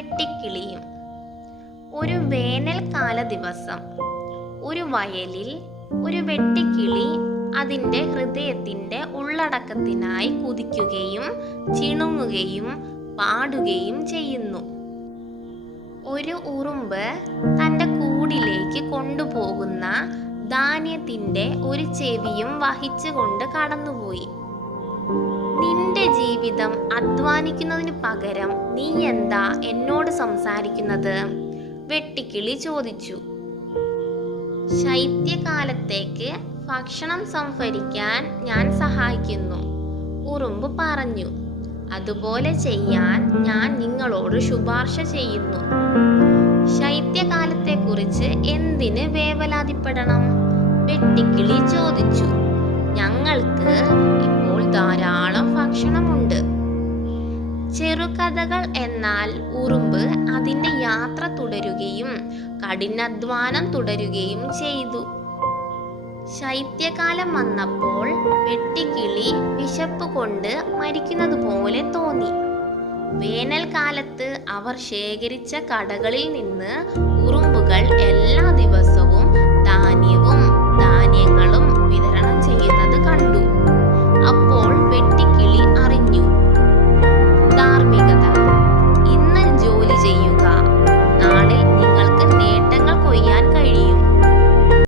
വെട്ടിക്കിളിയും. ഒരു വേനൽക്കാല ദിവസം ഒരു വയലിൽ ഒരു വെട്ടിക്കിളി അതിൻ്റെ ഹൃദയത്തിൻ്റെ ഉള്ളടക്കത്തിനായി കുതിക്കുകയും ചിണുങ്ങുകയും പാടുകയും ചെയ്യുന്നു. ഒരു ഉറുമ്പ് തൻ്റെ കൂടിലേക്ക് കൊണ്ടുപോകുന്ന ധാന്യത്തിൻ്റെ ഒരു ചെവിയും വഹിച്ചുകൊണ്ട് കടന്നുപോയി. നിന്റെ ജീവിതം അധ്വാനിക്കുന്നതിന് പകരം നീ എന്താ എന്നോട് സംസാരിക്കുന്നത്? വെട്ടിക്കിളി ചോദിച്ചു. ശൈത്യകാലത്തേക്ക് ഭക്ഷണം സംഭരിക്കാൻ ഞാൻ സഹായിക്കുന്നു, ഉറുമ്പ് പറഞ്ഞു. അതുപോലെ ചെയ്യാൻ ഞാൻ നിങ്ങളോട് ശുപാർശ ചെയ്യുന്നു. ശൈത്യകാലത്തെക്കുറിച്ച് എന്തിന് വേവലാതിപ്പെടണം? വെട്ടിക്കിളി ചോദിച്ചു. ഞങ്ങൾക്ക് ഇപ്പോൾ ധാരാളം ഭക്ഷണമുണ്ട്. ചെറുകഥകൾ എന്നാൽ ഉറുമ്പ് അതിൻ്റെ യാത്ര തുടരുകയും കഠിനാധ്വാനം തുടരുകയും ചെയ്തു. ശൈത്യകാലം വന്നപ്പോൾ വെട്ടിക്കിളി വിശപ്പ് കൊണ്ട് മരിക്കുന്നത് പോലെ തോന്നി. വേനൽക്കാലത്ത് അവർ ശേഖരിച്ച കടകളിൽ നിന്ന് ഉറുമ്പുകൾ എല്ലാ ദിവസവും ധാന്യങ്ങളും വിതരണം ചെയ്യുന്നത് കണ്ടു.